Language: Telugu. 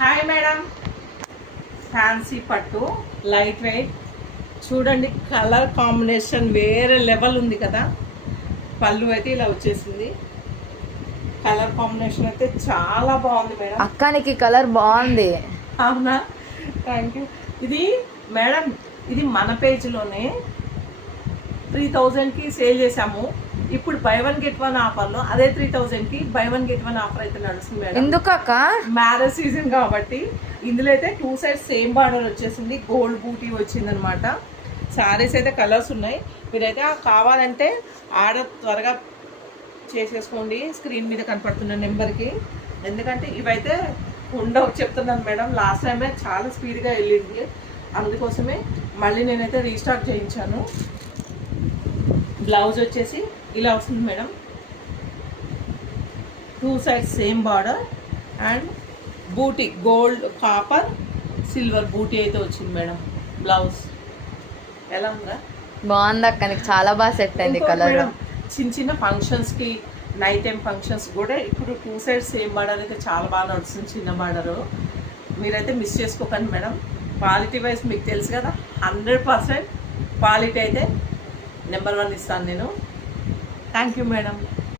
హాయ్ మేడం, ఫ్యాన్సీ పట్టు లైట్ వెయిట్ చూడండి. కలర్ కాంబినేషన్ వేరే లెవెల్ ఉంది కదా. పళ్ళు అయితే ఇలా వచ్చేసింది. కలర్ కాంబినేషన్ అయితే చాలా బాగుంది మేడం. అక్కానికి కలర్ బాగుంది. అవునా, థ్యాంక్ యూ. ఇది మేడం, ఇది మన పేజ్లోనే 3000కి సేల్ చేసాము. ఇప్పుడు బై వన్ గెట్ వన్ ఆఫర్లో అదే 3000కి buy one get one offer అయితే నడుస్తుంది మేడం. ఎందుకక్క? మ్యారేజ్ సీజన్ కాబట్టి. ఇందులో అయితే 2 సైడ్స్ సేమ్ బార్డర్ వచ్చేసింది, గోల్డ్ బూటీ వచ్చింది అనమాట. సారీస్ అయితే కలర్స్ ఉన్నాయి. మీరైతే కావాలంటే ఆర్డర్ త్వరగా చేసేసుకోండి స్క్రీన్ మీద కనపడుతున్న నెంబర్కి. ఎందుకంటే ఇవైతే ఉండవు చెప్తున్నాను మేడం. లాస్ట్ టైమే చాలా స్పీడ్గా వెళ్ళింది, అందుకోసమే మళ్ళీ నేనైతే రీస్టాక్ చేయించాను. బ్లౌజ్ వచ్చేసి ఇలా వస్తుంది madam. 2 sides same border and బూటీ గోల్డ్ కాపర్ సిల్వర్ బూటీ అయితే వచ్చింది మేడం. బ్లౌజ్ ఎలా ఉందా? బాగుంది అక్క, నీకు చాలా బాగా సెట్ అయింది కలర్. చిన్న చిన్న ఫంక్షన్స్కి, నైట్ టైం ఫంక్షన్స్ కూడా ఇప్పుడు 2 సైడ్స్ సేమ్ బార్డర్ అయితే చాలా బాగా నడుస్తుంది. చిన్న బార్డరు మీరైతే మిస్ చేసుకోకండి మేడం. క్వాలిటీ వైజ్ మీకు తెలుసు కదా, 100% క్వాలిటీ అయితే నెంబర్ 1 ఇస్తాను నేను. Thank you madam.